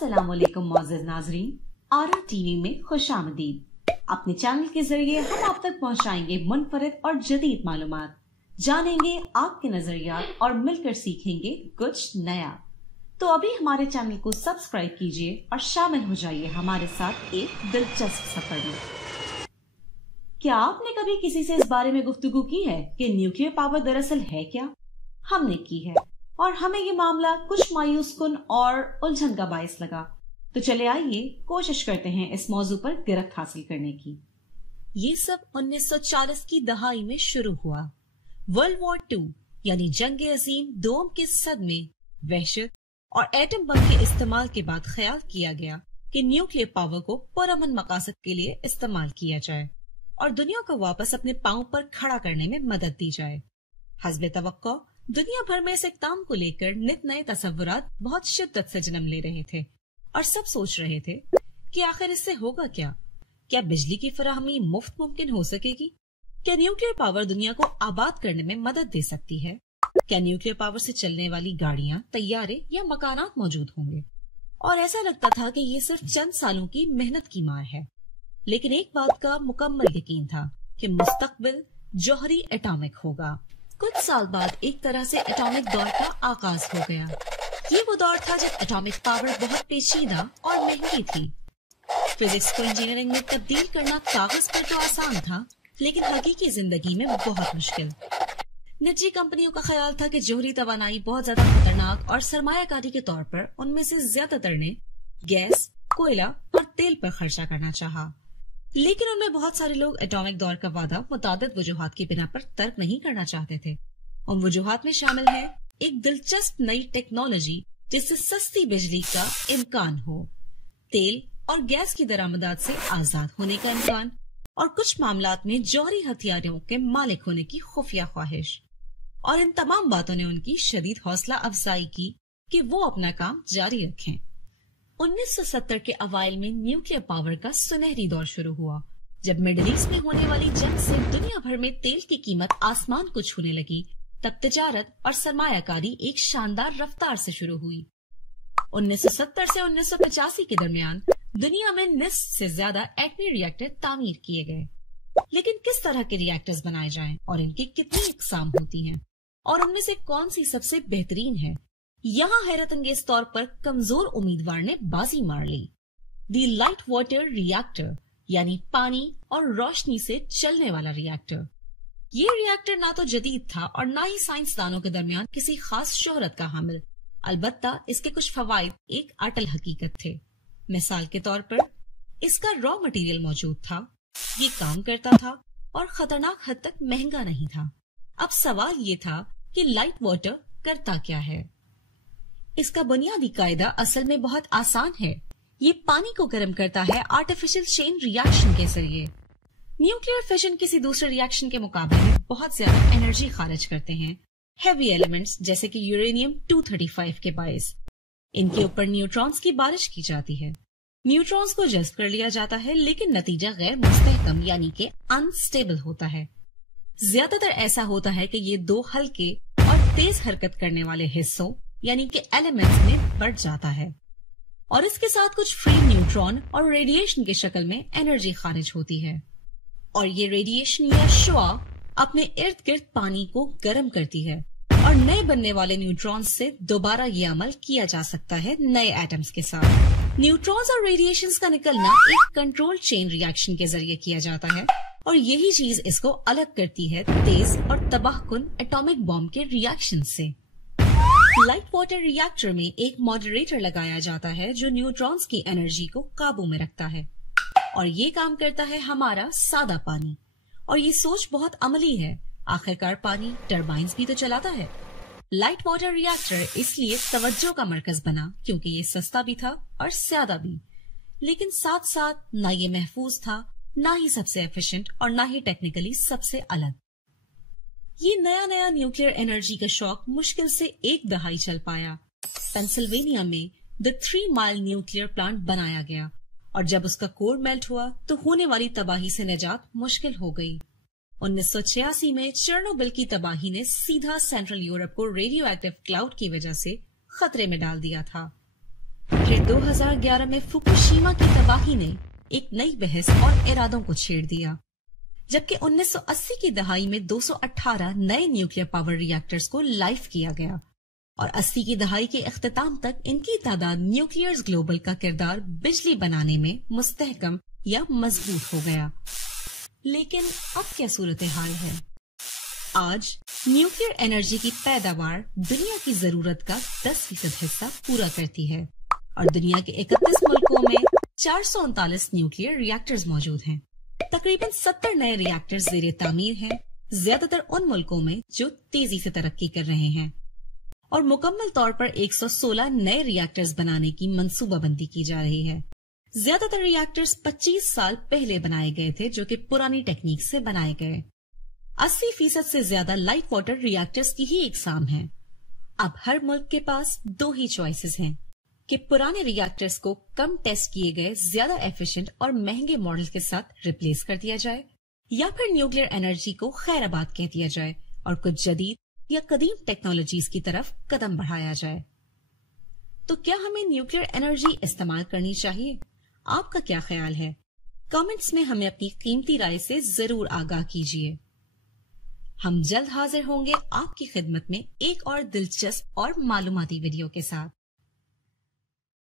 अस्सलाम वालेकुम मौजूद नाजरीन, आरा टीवी में खुश आमदीद। अपने चैनल के जरिए हम आप तक पहुंचाएंगे मुनफरिद और जदीद मालूमात, जानेंगे आपके नजरियात और मिलकर सीखेंगे कुछ नया। तो अभी हमारे चैनल को सब्सक्राइब कीजिए और शामिल हो जाइए हमारे साथ एक दिलचस्प सफर में। क्या आपने कभी किसी से इस बारे में गुफ्तगू की है कि न्यूक्लियर पावर दरअसल है क्या? हमने की है और हमें ये मामला कुछ मायूस कुन और उलझन का बायस लगा। तो चले आइए कोशिश करते हैं इस मौजू पर गिरफ्त हासिल करने की। ये सब 1940 की दहाई में शुरू हुआ। वर्ल्ड वॉर 2 यानी जंग अजीम दोम के सदमे, वहशत और एटम बम के इस्तेमाल के बाद ख्याल किया गया कि न्यूक्लियर पावर को पुरअमन मकासद के लिए इस्तेमाल किया जाए और दुनिया को वापस अपने पांव पर खड़ा करने में मदद दी जाए। हस्बे तवक्को दुनिया भर में इस इक़दाम को लेकर नित नए तसव्वुरात बहुत शिद्दत से जन्म ले रहे थे और सब सोच रहे थे कि आखिर इससे होगा क्या? क्या बिजली की फराहमी मुफ्त मुमकिन हो सकेगी? क्या न्यूक्लियर पावर दुनिया को आबाद करने में मदद दे सकती है? क्या न्यूक्लियर पावर से चलने वाली गाड़ियां, तैयारे या मकानात मौजूद होंगे? और ऐसा लगता था कि ये सिर्फ चंद सालों की मेहनत की मार है। लेकिन एक बात का मुकम्मल यकीन था कि मुस्तकबिल जौहरी एटॉमिक होगा। कुछ साल बाद एक तरह से एटॉमिक दौर का आगाज हो गया। ये वो दौर था जब एटॉमिक पावर बहुत पेचीदा और महंगी थी। फिजिक्स को इंजीनियरिंग में तब्दील करना कागज पर तो आसान था, लेकिन हकीकी जिंदगी में बहुत मुश्किल। निजी कंपनियों का ख्याल था कि जोहरी तवानाई बहुत ज्यादा खतरनाक और सरमायाकारी के तौर पर उनमें से ज्यादातर ने गैस, कोयला और तेल पर खर्चा करना चाहा। लेकिन उनमें बहुत सारे लोग एटॉमिक दौर का वादा मुतादिद वजूहात की बिना पर तर्क नहीं करना चाहते थे। उन वजूहात में शामिल है एक दिलचस्प नई टेक्नोलॉजी जिससे सस्ती बिजली का इम्कान हो, तेल और गैस की दरामदात से आजाद होने का इम्कान, और कुछ मामलात में जौहरी हथियारों के मालिक होने की खुफिया ख्वाहिश। और इन तमाम बातों ने उनकी शदीद हौसला अफजाई की कि वो अपना काम जारी रखें। 1970 के अवाइल में न्यूक्लियर पावर का सुनहरी दौर शुरू हुआ, जब मिडिल ईस्ट में होने वाली जंग से दुनिया भर में तेल की कीमत आसमान को छूने लगी। तब तिजारत और सरमायाकारी एक शानदार रफ्तार से शुरू हुई। 1970 से 1985 के दरमियान दुनिया में निस्फ से ज्यादा एटमी रिएक्टर तामीर किए गए। लेकिन किस तरह के रिएक्टर्स बनाए जाएं और इनकी कितनी इकसाम होती हैं और उनमें से कौन सी सबसे बेहतरीन है? यहाँ हैरत अंगेज तौर पर कमजोर उम्मीदवार ने बाजी मार ली। दी लाइट वाटर रिएक्टर यानी पानी और रोशनी से चलने वाला रिएक्टर। ये रिएक्टर ना तो जदीद था और ना ही साइंसदानों के दरमियान किसी खास शोहरत का हामिल। अलबत्ता इसके कुछ फवाइद एक अटल हकीकत थे। मिसाल के तौर पर इसका रॉ मटेरियल मौजूद था, ये काम करता था और खतरनाक हद तक महंगा नहीं था। अब सवाल ये था कि लाइट वाटर करता क्या है? इसका बुनियादी कायदा असल में बहुत आसान है। ये पानी को गर्म करता है आर्टिफिशियल चेन रिएक्शन के जरिए। न्यूक्लियर फिशन किसी दूसरे रिएक्शन के मुकाबले में बहुत ज्यादा एनर्जी खारिज करते हैं, हेवी एलिमेंट्स जैसे कि यूरेनियम 235 के बायस। इनके ऊपर न्यूट्रॉन्स की बारिश की जाती है। न्यूट्रॉन्स को जज्ब कर लिया जाता है, लेकिन नतीजा गैर मुस्तहकम यानी कि अनस्टेबल होता है। ज्यादातर ऐसा होता है कि ये दो हल्के और तेज हरकत करने वाले हिस्सों यानी कि एलिमेंट्स में बढ़ जाता है और इसके साथ कुछ फ्री न्यूट्रॉन और रेडिएशन की शक्ल में एनर्जी खारिज होती है। और ये रेडिएशन या शुआ अपने इर्द गिर्द पानी को गर्म करती है और नए बनने वाले न्यूट्रॉन्स से दोबारा ये अमल किया जा सकता है नए एटम्स के साथ। न्यूट्रॉन्स और रेडिएशंस का निकलना एक कंट्रोल चेन रिएक्शन के जरिए किया जाता है और यही चीज इसको अलग करती है तेज और तबाहकुन एटॉमिक बॉम्ब के रिएक्शन से। लाइट वाटर रिएक्टर में एक मॉडरेटर लगाया जाता है जो न्यूट्रॉन्स की एनर्जी को काबू में रखता है और ये काम करता है हमारा सादा पानी। और ये सोच बहुत अमली है, आखिरकार पानी टरबाइन्स भी तो चलाता है। लाइट वाटर रिएक्टर इसलिए तवज्जो का मरकज बना क्योंकि ये सस्ता भी था और ज्यादा भी, लेकिन साथ साथ ना ये महफूज था, ना ही सबसे एफिशिएंट और ना ही टेक्निकली सबसे अलग। ये नया नया न्यूक्लियर एनर्जी का शौक मुश्किल से एक दहाई चल पाया। पेंसिल्वेनिया में द 3 माइल न्यूक्लियर प्लांट बनाया गया और जब उसका कोर मेल्ट हुआ तो होने वाली तबाही से निजात मुश्किल हो गई। 1986 में चेर्नोबिल की तबाही ने सीधा सेंट्रल यूरोप को रेडियो एक्टिव क्लाउड की वजह से खतरे में डाल दिया था। फिर 2011 में फुकुशिमा की तबाही ने एक नई बहस और इरादों को छेड़ दिया, जबकि 1980 की दहाई में 218 नए न्यूक्लियर पावर रिएक्टर्स को लाइव किया गया और 80 की दहाई के इख्तिताम तक इनकी तादाद न्यूक्लियर्स ग्लोबल का किरदार बिजली बनाने में मुस्तहकम या मजबूत हो गया। लेकिन अब क्या सूरत हाल है? आज न्यूक्लियर एनर्जी की पैदावार दुनिया की जरूरत का 10% हिस्सा पूरा करती है और दुनिया के 31 मुल्कों में 439 न्यूक्लियर रिएक्टर्स मौजूद हैं। तकरीबन 70 नए रिएक्टर्स ज़ेरे तामीर हैं, ज्यादातर उन मुल्कों में जो तेजी से तरक्की कर रहे हैं, और मुकम्मल तौर पर 116 नए रिएक्टर्स बनाने की मंसूबाबंदी की जा रही है। ज्यादातर रिएक्टर्स 25 साल पहले बनाए गए थे, जो कि पुरानी टेक्निक से बनाए गए। 80% से ज्यादा लाइट वाटर रिएक्टर्स की ही इकसाम है। अब हर मुल्क के पास दो ही चॉइसेस हैं कि पुराने रिएक्टर्स को कम टेस्ट किए गए ज्यादा एफिशिएंट और महंगे मॉडल के साथ रिप्लेस कर दिया जाए, या फिर न्यूक्लियर एनर्जी को खैराबाद कह दिया जाए और कुछ जदीद या कदीम टेक्नोलॉजीज की तरफ कदम बढ़ाया जाए। तो क्या हमें न्यूक्लियर एनर्जी इस्तेमाल करनी चाहिए? आपका क्या ख्याल है? कमेंट्स में हमें अपनी कीमती राय से जरूर आगाह कीजिए। हम जल्द हाजिर होंगे आपकी खिदमत में एक और दिलचस्प और मालूमाती वीडियो के साथ।